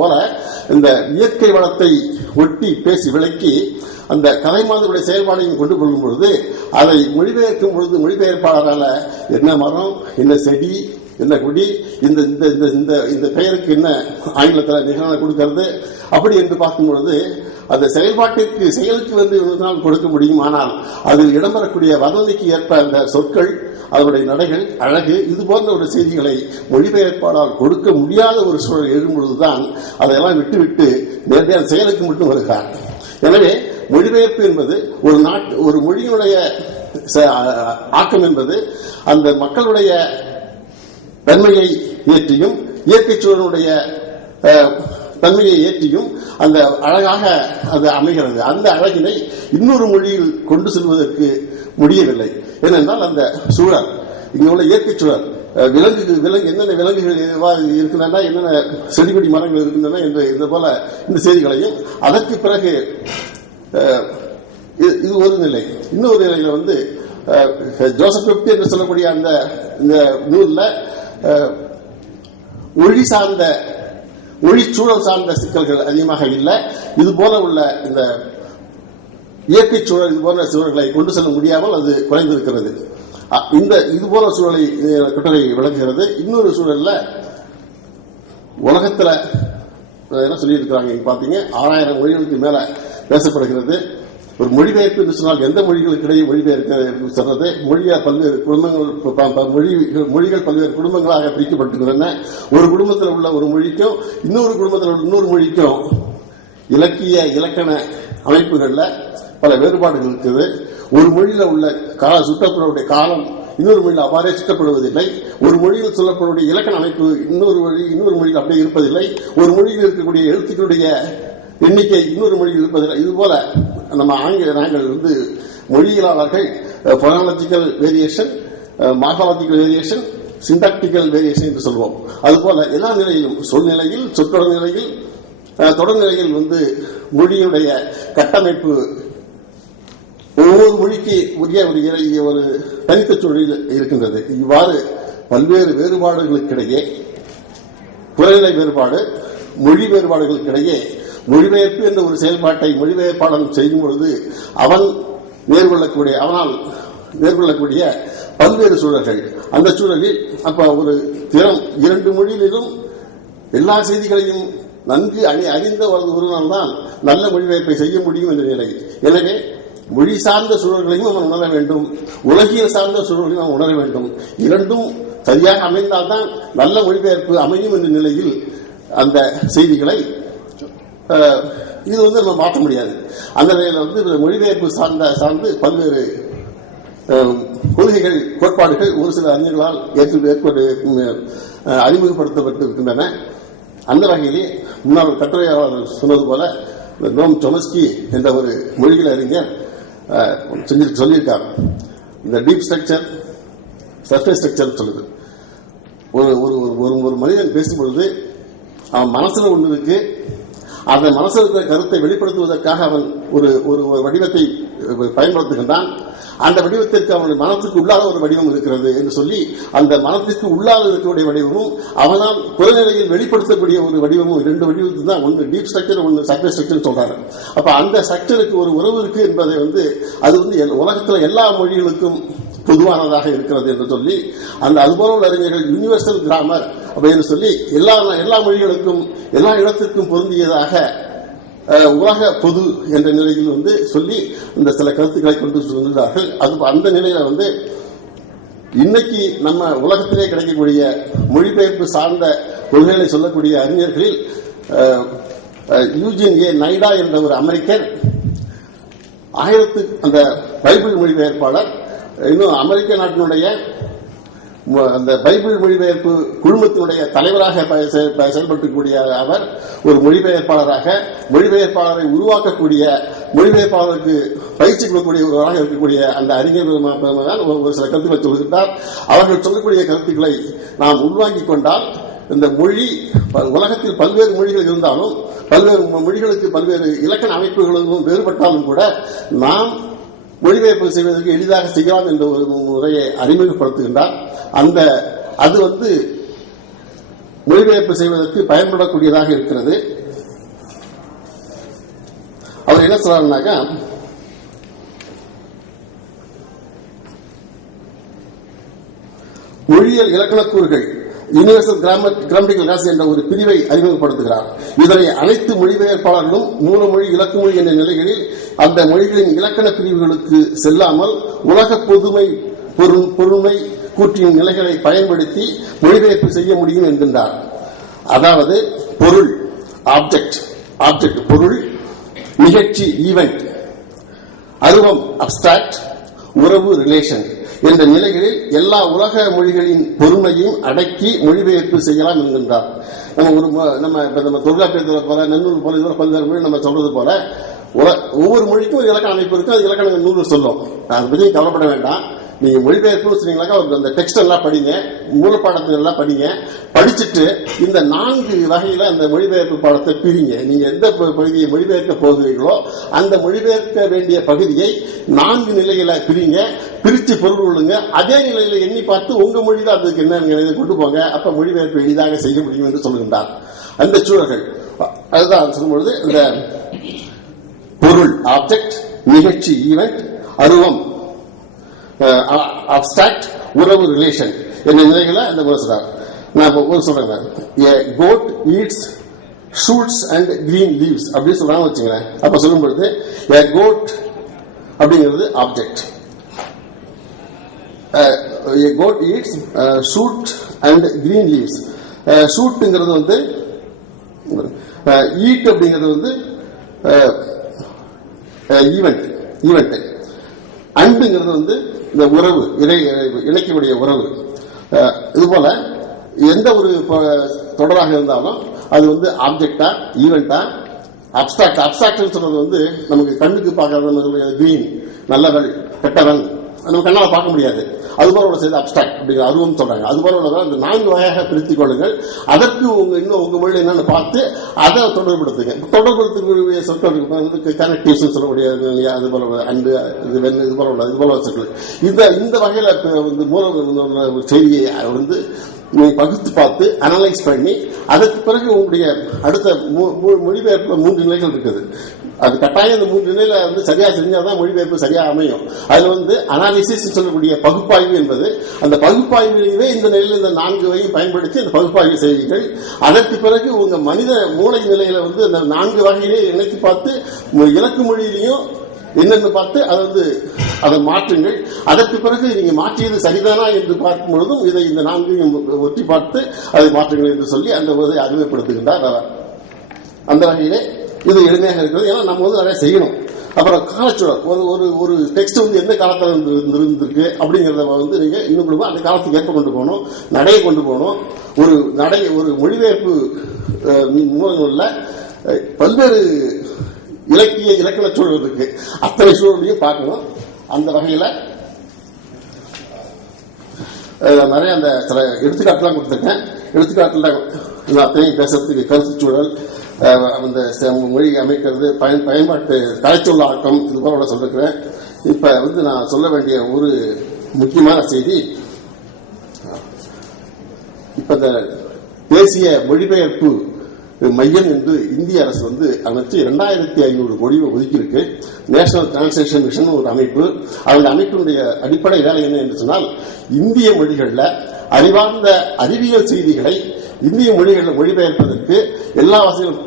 போல இந்த இயற்கை வளத்தை ஒட்டி பேசி விளக்கி அந்த கலைமாதனுடைய செயல்பாடையும் கொண்டு கொள்ளும் பொழுது அதை மொழிபெயர்க்கும் பொழுது மொழிபெயர்ப்பாளரால என்ன மரம், என்ன செடி, என்ன கொடி, இந்த இந்த இந்த பெயருக்கு என்ன ஆங்கிலத்தில் நிகழ்ச்சி கொடுக்கிறது அப்படி என்று பார்க்கும் பொழுது அந்த செயலுக்கு வந்து நாள் கொடுக்க முடியும். ஆனால் அதில் இடம்பெறக்கூடிய வதந்திக்கு ஏற்ப அந்த சொற்கள், அதனுடைய நடைகள், அழகு, இது போன்ற ஒரு செய்திகளை மொழிபெயர்ப்பாளர் கொடுக்க முடியாத ஒரு சூழல் எழும்பொழுதுதான் அதையெல்லாம் விட்டுவிட்டு நேரடியாக செயலுக்கு மட்டும் வருகிறார். எனவே மொழிபெயர்ப்பு என்பது ஒரு மொழியினுடைய ஆக்கம் என்பது அந்த மக்களுடைய தன்மையை ஏற்றியும் இயற்கை சூழலுடைய தன்மையை ஏற்றியும் அந்த அழகாக அது அமைகிறது. அந்த அழகினை இன்னொரு மொழியில் கொண்டு செல்வதற்கு முடியவில்லை. ஏனென்றால் அந்த சூழல், இங்க உள்ள இயற்கை சூழல், என்னென்ன விலங்குகள் இருக்கின்றன, என்னென்ன செடிகொடி மரங்கள் இருக்கின்றன என்று இந்த போல இந்த செய்திகளையும், அதற்கு பிறகு இது ஒரு நிலை. இன்னொரு நிலையில வந்து ஜோசப் வெப்ட் என்று சொல்லக்கூடிய அந்த நூல்ல ஒளிச்சூழல் சார்ந்த சிக்கல்கள் அதிகமாக இல்லை. இது போல உள்ள இந்த இயற்கை சூழல், இது போன்ற சூழல்களை கொண்டு செல்ல முடியாமல் அது குறைந்திருக்கிறது. இது போல சூழலை கட்டுரை விளக்குகிறது. இன்னொரு சூழல்ல உலகத்துல என்ன சொல்லியிருக்கிறாங்க பாத்தீங்க, 6000 மொழிகளுக்கு மேல பேசப்படுகிறது. ஒரு மொழிபெயர்ப்பு என்று சொன்னால் எந்த மொழிகளுக்கிடையே மொழிபெயர்க்க சொல்றது, மொழிகள் பல்வேறு குடும்பங்களாக பிரிக்கப்பட்டிருக்கின்றன. ஒரு குடும்பத்தில் உள்ள ஒரு மொழிக்கும் இன்னொரு குடும்பத்தில் உள்ள இன்னொரு மொழிக்கும் இலக்கிய இலக்கண அமைப்புகள்ல பல வேறுபாடுகள் இருக்குது. ஒரு மொழியில உள்ள சுட்டப்படக்கூடிய காலம் இன்னொரு மொழியில் அவ்வாறே சுட்டப்படுவதில்லை. ஒரு மொழியில் சொல்லப்படக்கூடிய இலக்கண அமைப்பு இன்னொரு மொழியில் அப்படியே இருப்பதில்லை. ஒரு மொழியில் இருக்கக்கூடிய எழுத்துக்களுடைய எண்ணிக்கை இன்னொரு மொழியில் இருப்பதில்லை. இதுபோல நாங்கள் வந்து மொழியியலாளர்கள் போனாலஜிக்கல் variation, morphological variation, syntactical variation என்று சொல்வோம். அதுபோல எல்லா நிலையிலும், சொற்நிலையில், சொற்றொடர் நிலையில், தொடர்நிலையில் வந்து மொழியுடைய கட்டமைப்பு ஒவ்வொரு மொழிக்கு உரிய ஒரு தனித்த சூழலில் இருக்கின்றது. இவ்வாறு பல்வேறு வேறுபாடுகளுக்கிடையே, புறநிலை வேறுபாடு, மொழி வேறுபாடுகளுக்கிடையே மொழிபெயர்ப்பு என்ற ஒரு செயல்பாட்டை மொழிபெயர்ப்பாளன் செய்யும் பொழுது அவனால் மேற்கொள்ளக்கூடிய பல்வேறு சூழல்கள், அந்த சூழலில் அப்ப ஒரு திறம், 2 மொழியிலும் எல்லா செய்திகளையும் நன்கு அறிந்த ஒருவனால் தான் நல்ல மொழிபெயர்ப்பை செய்ய முடியும் என்ற நிலை. எனவே மொழி சார்ந்த சூழல்களையும் அவன் உணர வேண்டும், உலகியல் சார்ந்த சூழல்களையும் அவன் உணர வேண்டும். இரண்டும் சரியாக அமைந்தால்தான் நல்ல மொழிபெயர்ப்பு அமையும் என்ற நிலையில் அந்த செய்திகளை இது வந்து நம்ம மாற்ற முடியாது. அந்த நிலையில் வந்து மொழிபெயர்ப்பு சார்ந்து பல்வேறு கொள்கைகள், கோட்பாடுகள் ஒரு சில அறிஞர்களால் அறிமுகப்படுத்தப்பட்டிருக்கின்றன. அந்த வகையிலே முன்னாள் கட்டுரையாளர் சொன்னது போல நோம் சோம்ஸ்கி என்ற ஒரு மொழிகள் அறிஞர் சொல்லியிருக்கார். இந்த டீப் ஸ்ட்ரக்சர், சர்ஃபேஸ் ஸ்ட்ரக்சர் சொல்லுது. ஒரு மனிதன் பேசும்பொழுது அவன் மனசுல ஒன்று இருக்கு, அந்த மனசில் இருக்கிற கருத்தை வெளிப்படுத்துவதற்காக அவன் ஒரு வடிவத்தை பயன்படுத்துகின்றான். அந்த வடிவத்திற்கு அவனுடைய மனத்துக்கு உள்ளாத ஒரு வடிவம் இருக்கிறது என்று சொல்லி, அந்த மனத்திற்கு உள்ளாத இருக்கக்கூடிய வடிவமும் அவனால் புறநிலையில் வெளிப்படுத்தக்கூடிய ஒரு வடிவமும், 2 வடிவத்துக்கு தான், ஒன்று டீப் ஸ்ட்ரக்சர், ஒன்று சர்ஃபேஸ் ஸ்ட்ரக்சர் சொல்றாங்க. அப்ப அந்த ஸ்ட்ரக்சருக்கு ஒரு உறவு இருக்கு என்பதை வந்து அது வந்து உலகத்தில் எல்லா மொழிகளுக்கும் பொதுவானதாக இருக்கிறது என்று சொல்லி, அதுபோல உள்ள அறிஞர்கள் யூனிவர்சல் கிராமர் அப்படின்னு சொல்லி எல்லா மொழிகளுக்கும் எல்லா இடத்திற்கும் பொருந்தியதாக உலக பொது என்ற நிலையில் வந்து சொல்லி இந்த சில கருத்துக்களை கொண்டு சொல்கிறார்கள். அந்த நிலையில வந்து இன்னைக்கு நம்ம உலகத்திலே கிடைக்கக்கூடிய மொழிபெயர்ப்பு சார்ந்த கொள்கைகளை சொல்லக்கூடிய அறிஞர்களில் யூஜின் ஏ நைடா என்ற ஒரு அமெரிக்கர், அந்த பைபிள் மொழிபெயர்ப்பாளர், இன்னும் அமெரிக்க நாட்டினுடைய அந்த பைபிள் மொழிபெயர்ப்பு குழுமத்தினுடைய தலைவராக செயல்படுத்தக்கூடிய அவர் ஒரு மொழிபெயர்ப்பாளரை உருவாக்கக்கூடிய, மொழிபெயர்ப்பாளருக்கு பயிற்சி கொடுக்கக்கூடிய ஒருவராக இருக்கக்கூடிய அந்த அறிஞர் ஒரு சில கருத்துக்களை சொல்கின்றார். அவர்கள் சொல்லக்கூடிய கருத்துக்களை நாம் உள்வாங்கிக் கொண்டால் இந்த மொழி, உலகத்தில் பல்வேறு மொழிகள் இருந்தாலும் பல்வேறு மொழிகளுக்கு பல்வேறு இலக்கண அமைப்புகளும் வேறுபட்டாலும் கூட நாம் மொழிபெயர்ப்பு செய்வதற்கு எளிதாக செய்யலாம் என்ற ஒரு முறையை அறிமுகப்படுத்துகின்றார். அது வந்து மொழிபெயர்ப்பு செய்வதற்கு பயன்படக்கூடியதாக இருக்கிறது. அவர் என்ன சொல்றாருனாக்கா, மொழியியல் இலக்கணக்கூறுகள் யூனிவர்சல் கிராமட்டிக்கல் கிளாஸ் என்ற ஒரு பிரிவை அறிமுகப்படுத்துகிறார். இதனை அனைத்து மொழிபெயர்ப்பாளர்களும் மூலமொழி இலக்குமொழி என்ற நிலைகளில் அந்த மொழிகளின் இலக்கண பிரிவுகளுக்கு செல்லாமல் உலக பொதுமை பொருண்மை கூற்றின் நிலைகளை பயன்படுத்தி மொழிபெயர்ப்பு செய்ய முடியும் என்கின்றார். அதாவது பொருள் ஆப்ஜெக்ட் பொருள், நிகழ்ச்சி ஈவெண்ட், அருவம் அப்ஸ்ட்ராக்ட், உறவு ரிலேஷன் என்ற நிலைகளில் எல்லா உலக மொழிகளின் பொறுமையும் அடக்கி மொழிபெயர்ப்பு செய்யலாம் என்கின்றார். நம்ம தொல்காப்பியத்தில் போல நன்னூல் போல இதர பல்வேறு மொழி நம்ம சொல்றது போல ஒவ்வொரு மொழிக்கும் ஒரு இலக்கண அமைப்பு இருக்கு. அது இலக்கண நூல் சொல்லும். அதை பற்றி கவலைப்பட வேண்டாம். நீங்க மொழிபெயர்ப்பு சொன்னீங்களாக்கா அந்த டெக்ஸ்ட் எல்லாம் படிங்க, மூலப்பாடத்தை எல்லாம் படிங்க. படிச்சுட்டு இந்த 4 வகையில அந்த மொழிபெயர்ப்பு பாடத்தை பிரிங்க. நீங்க எந்த பகுதியை மொழிபெயர்க்க போகிறீர்களோ அந்த மொழிபெயர்க்க வேண்டிய பகுதியை 4 நிலையில பிரிங்க. பிரிச்சு பொருள் கொள்ளுங்க. அதே நிலையில எண்ணி பார்த்து உங்க மொழியில அதுக்கு என்ன கொண்டு போங்க. அப்ப மொழிபெயர்ப்பு எளிதாக செய்ய முடியும் என்று சொல்கின்றார். அந்த சூழல்கள் அதுதான் சொல்லும்பொழுது இந்த பொருள் ஆப்ஜெக்ட், நிகழ்ச்சி ஈவெண்ட், அருவம் அப்ஸ்ட்ராக்ட், உறவு ரிலேஷன் என்ற நிலைகளை அந்த சொல்றார். நான் ஒரு சொல்றேன், goat eats shoots and green leaves அப்படின்னு சொல்றாங்க வச்சுங்களேன். அப்ப சொல்லும் பொழுது கோட் அப்படிங்கிறது object, goat eats shoot and green leaves. ஷூட்டுங்கிறது வந்து ஈட் அப்படிங்கிறது வந்து ஈவெண்ட், அன்புங்கிறது வந்து இந்த உறவு, இணைக்கக்கூடிய உறவு. இதுபோல எந்த ஒரு தொடராக இருந்தாலும் அது வந்து ஆப்ஜெக்டா, ஈவெண்டா, அப்ஸ்ட்ராக்ட் சொல்றது வந்து நமக்கு கண்ணுக்கு பார்க்கறது கிரீன், நல்லவன் கெட்டவன், நம்ம கண்ணால பார்க்க முடியாது. அதுபோல செய்து அப்ஸ்ட்ராக்ட் அப்படிங்கிற அருவம் சொல்றாங்க. அதுபோல அந்த 4 வகையாக பிரித்துக் கொள்ளுங்கள். அதற்கு உங்க மொழியில் என்னன்னு பார்த்து அதை தொடர்படுத்துங்க. தொடர்படுத்தக்கூடிய சொற்களுக்கு கனெக்டிவ்ஸ் சொல்லக்கூடிய அது போல அண்டு இது போல சொற்கள். இந்த வகையில மூல செய்தியை வந்து பகுத்து பார்த்து அனலைஸ் பண்ணி அதற்கு பிறகு உங்களுடைய அடுத்த மொழிபெயர்ப்புல 3 நிலைகள் இருக்குது. அது கட்டாயம் இந்த 3 நிலையில வந்து சரியா செஞ்சாதான் மொழிபெயர்ப்பு சரியா அமையும். அதுல வந்து அனாலிசிஸ் சொல்லக்கூடிய பகுப்பாய்வு என்பது, அந்த பகுப்பாய்விலேயே இந்த நிலையில் இந்த 4 வகையும் பயன்படுத்தி அந்த பகுப்பாய்வு செய்வீர்கள். அதற்கு பிறகு உங்க மனித மூளை நிலையில வந்து அந்த 4 வகையிலே இணைத்து பார்த்து இலக்கு மொழியிலையும் என்னென்னு பார்த்து அதை மாற்றுங்கள். அதற்கு பிறகு நீங்க மாற்றியது சரிதானா என்று பார்க்கும் பொழுதும் இதை இந்த 4 ஒற்றி பார்த்து அதை மாற்றுங்கள் என்று சொல்லி அந்த இதை அறிமுகப்படுத்துகின்றார். அந்த வகையிலே இது எளிமையாக இருக்கிறது. ஏன்னா நம்ம வந்து நிறைய செய்யணும். அப்புறம் காலச்சூழல், ஒரு டெக்ஸ்ட் வந்து எந்த காலத்தில் இருந்திருக்கு அப்படிங்கிறத வந்து நீங்க இன்னும் அந்த காலத்துக்கு ஏற்ப கொண்டு போகணும், நடையை கொண்டு போகணும். ஒரு மொழிபெயர்ப்பு மூலங்கள்ல பல்வேறு இலக்கண சூழல் இருக்கு. அத்தனை சூழலையும் பார்க்கணும். அந்த வகையில நிறைய அந்த சில எடுத்துக்காட்டுலாம் கொடுத்துருக்கேன். எடுத்துக்காட்டுல அத்தனையும் பேசுறதுக்கு கருத்து சூழல், அந்த மொழி அமைக்கிறது, பயன்பாட்டு கலைச்சொல் ஆக்கம், இது போல சொல்லிருக்கிறேன். இப்ப வந்து நான் சொல்ல வேண்டிய ஒரு முக்கியமான செய்தி, இப்ப இந்த தேசிய மொழிபெயர்ப்பு மையம் என்று இந்திய அரசு வந்து அமைச்சு 2500 கோடி ஒதுக்கியிருக்கு. நேஷனல் டிரான்ஸ்லேஷன் மிஷன் ஒரு அமைப்பு. அந்த அமைப்பினுடைய அடிப்படை வேலை என்ன என்று சொன்னால், இந்திய மொழிகளில் அறிவார்ந்த அறிவியல் செய்திகளை இந்திய மொழிகளில் மொழிபெயர்ப்பதற்கு எல்லா வசதிகளும்